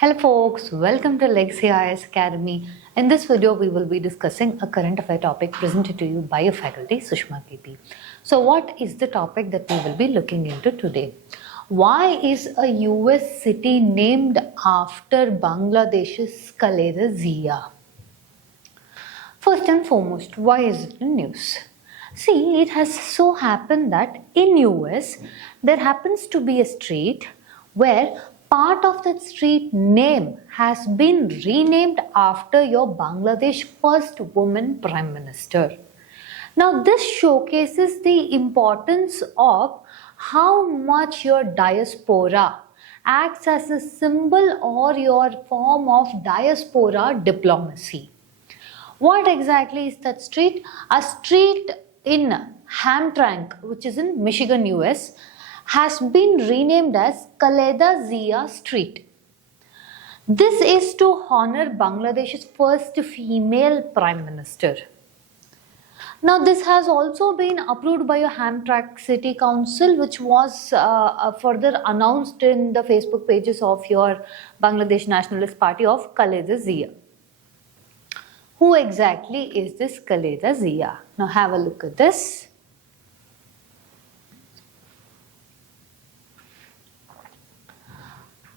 Hello folks, welcome to Legacy IAS Academy. In this video, we will be discussing a current affair topic presented to you by your faculty, Sushma KP. So what is the topic that we will be looking into today? Why is a US city named after Bangladesh's Khaleda Zia? First and foremost, why is it in news? See, it has so happened that in US, there happens to be a street where part of that street name has been renamed after your Bangladesh first woman Prime Minister. Now, this showcases the importance of how much your diaspora acts as a symbol or your form of diaspora diplomacy. What exactly is that street? A street in Hamtramck, which is in Michigan, US, has been renamed as Khaleda Zia Street. This is to honor Bangladesh's first female Prime Minister. Now, this has also been approved by your Hamtramck City Council, which was further announced in the Facebook pages of your Bangladesh Nationalist Party of Khaleda Zia. Who exactly is this Khaleda Zia? Now, have a look at this.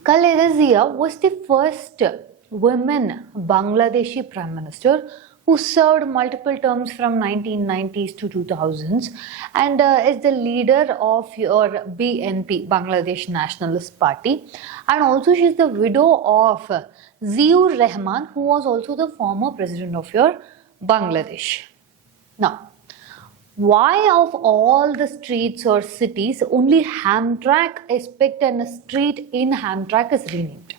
Khaleda Zia was the first woman Bangladeshi Prime Minister who served multiple terms from 1990s to 2000s and is the leader of your BNP, Bangladesh Nationalist Party, and also she is the widow of Ziaur Rahman, who was also the former president of your Bangladesh. Now, why of all the streets or cities only Hamtramck is picked and a street in Hamtramck is renamed?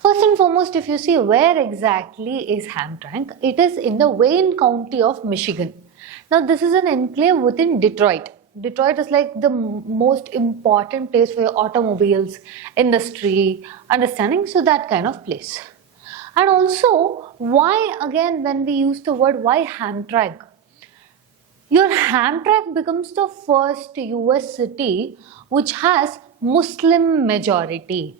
First and foremost, if you see where exactly is Hamtramck, it is in the Wayne County of Michigan. Now, this is an enclave within Detroit. Detroit is like the most important place for your automobiles, industry, understanding, so that kind of place. And also, why again when we use the word why Hamtramck? Your Hamtramck becomes the first US city which has Muslim majority.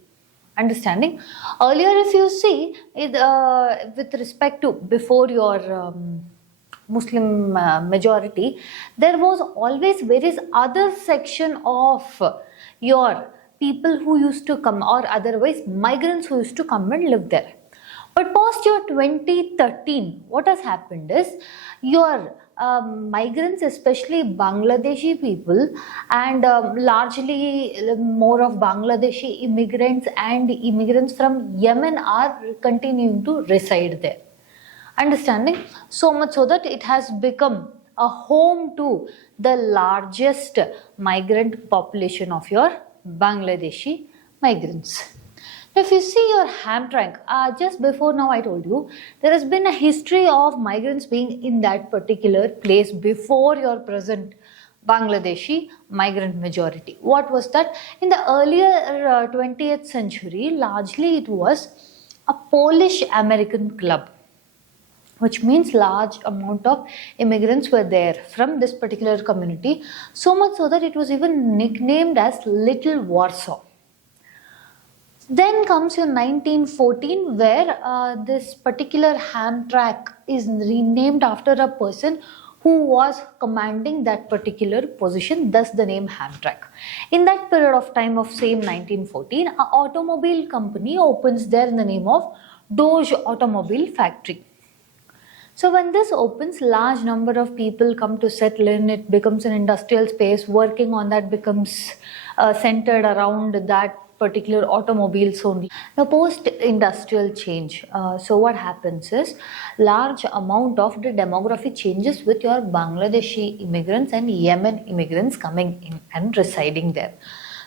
Understanding? Earlier, if you see, with respect to before your Muslim majority, there was always various other section of your people who used to come, or otherwise migrants who used to come and live there. But post year 2013, what has happened is your migrants, especially Bangladeshi people, and largely more of Bangladeshi immigrants and immigrants from Yemen are continuing to reside there. Understanding? So much so that it has become a home to the largest migrant population of your Bangladeshi migrants. Now, if you see your Hamtramck, just before now I told you, there has been a history of migrants being in that particular place before your present Bangladeshi migrant majority. What was that? In the earlier 20th century, largely it was a Polish-American club, which means large amount of immigrants were there from this particular community, so much so that it was even nicknamed as Little Warsaw. Then comes your 1914, where this particular Hamtramck is renamed after a person who was commanding that particular position, thus the name Hamtramck. In that period of time of same 1914, an automobile company opens there in the name of Dodge Automobile Factory. So when this opens, large number of people come to settle in, it becomes an industrial space, working on that becomes centered around that particular automobiles only. Now, post-industrial change, so what happens is large amount of the demography changes with your Bangladeshi immigrants and Yemen immigrants coming in and residing there.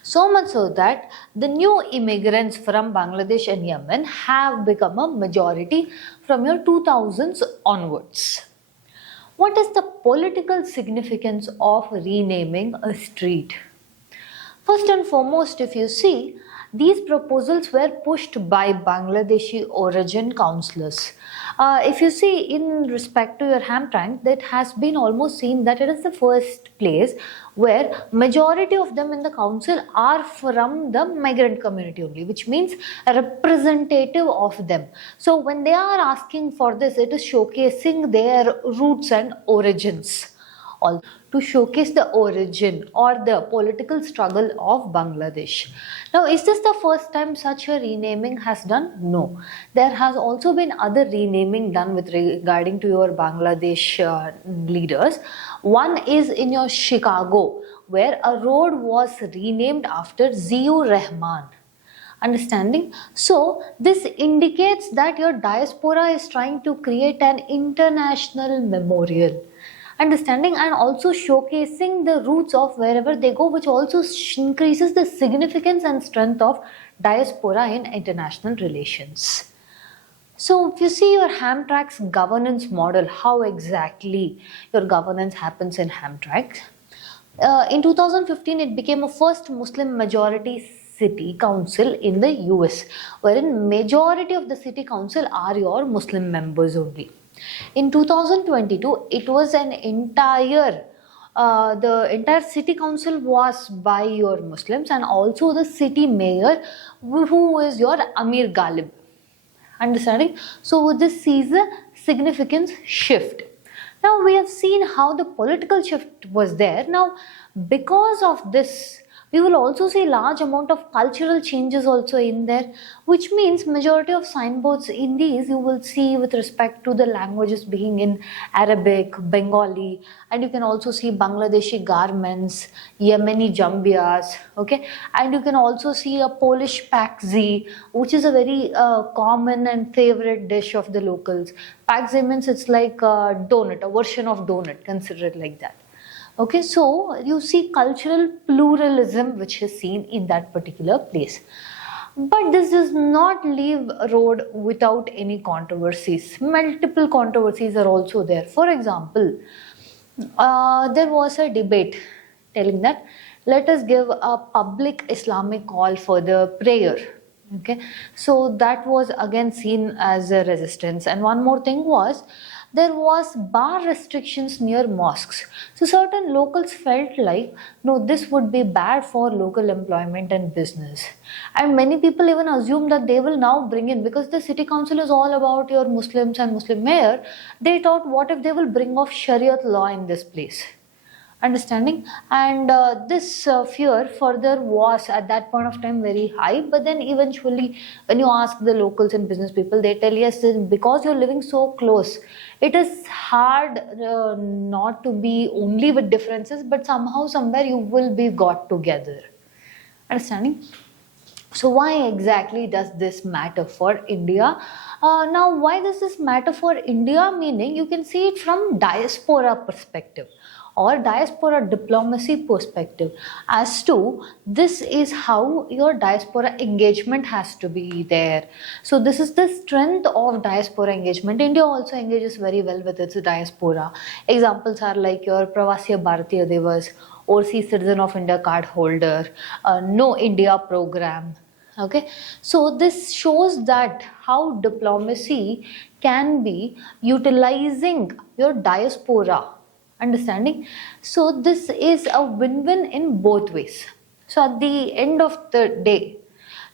So much so that the new immigrants from Bangladesh and Yemen have become a majority from your 2000s onwards. What is the political significance of renaming a street? First and foremost, if you see, These proposals were pushed by Bangladeshi origin councillors. If you see in respect to your Hamtramck, that has been almost seen that it is the first place where majority of them in the council are from the migrant community only, which means a representative of them. So when they are asking for this, it is showcasing their roots and origins. Also, to showcase the origin or the political struggle of Bangladesh. Now, is this the first time such a renaming has done? No. There has also been other renaming done with regarding to your Bangladesh leaders. One is in your Chicago, where a road was renamed after Ziaur Rahman. Understanding? So this indicates that your diaspora is trying to create an international memorial. Understanding, and also showcasing the roots of wherever they go, which also increases the significance and strength of diaspora in international relations. So if you see your Hamtramck's governance model, how exactly your governance happens in Hamtramck. In 2015, it became a first Muslim majority city council in the US, wherein majority of the city council are your Muslim members only. In 2022, it was an entire the entire city council was by your Muslims, and also the city mayor, who is your Amir Ghalib. Understanding? So this sees a significant shift. Now we have seen how the political shift was there. Now because of this, we will also see large amount of cultural changes also in there, which means majority of signboards in these you will see with respect to the languages being in Arabic, Bengali, and you can also see Bangladeshi garments, Yemeni jambias, okay, and you can also see a Polish pakzi, which is a very common and favorite dish of the locals. Pakzi means it's like a donut, a version of donut, consider it like that. Okay, so you see cultural pluralism which is seen in that particular place. But this does not leave a road without any controversies. Multiple controversies are also there. For example, there was a debate telling that let us give a public Islamic call for the prayer. Okay, so that was again seen as a resistance. And one more thing was, there was bar restrictions near mosques. So certain locals felt like, no, this would be bad for local employment and business. And many people even assume that they will now bring in, because the city council is all about your Muslims and Muslim mayor, they thought what if they will bring off Shariat law in this place. Understanding? And this fear further was at that point of time very high, but then eventually when you ask the locals and business people, they tell yes, because you're living so close, it is hard not to be only with differences, but somehow somewhere you will be got together. Understanding? So why exactly does this matter for India? Now why does this matter for India? Meaning you can see it from diaspora perspective or diaspora diplomacy perspective, as to this is how your diaspora engagement has to be there. So this is the strength of diaspora engagement. India also engages very well with its diaspora. Examples are like your Pravasiya Bharatiya Divas, Overseas Citizen of India card holder, No India program. Okay, so this shows that how diplomacy can be utilizing your diaspora. Understanding? So this is a win-win in both ways. So at the end of the day,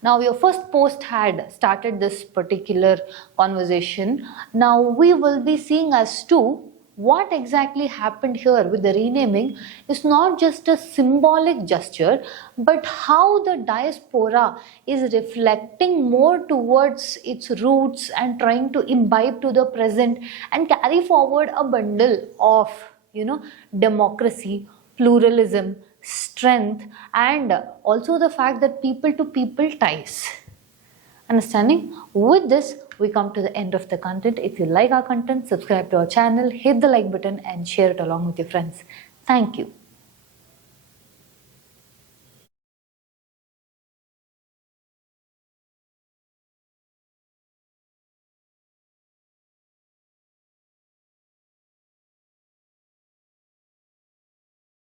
now your first post had started this particular conversation. Now we will be seeing as to what exactly happened here with the renaming is not just a symbolic gesture, but how the diaspora is reflecting more towards its roots and trying to imbibe to the present and carry forward a bundle of democracy, pluralism, strength, and also the fact that people to people ties. Understanding? With this, we come to the end of the content. If you like our content, subscribe to our channel, hit the like button and share it along with your friends. Thank you.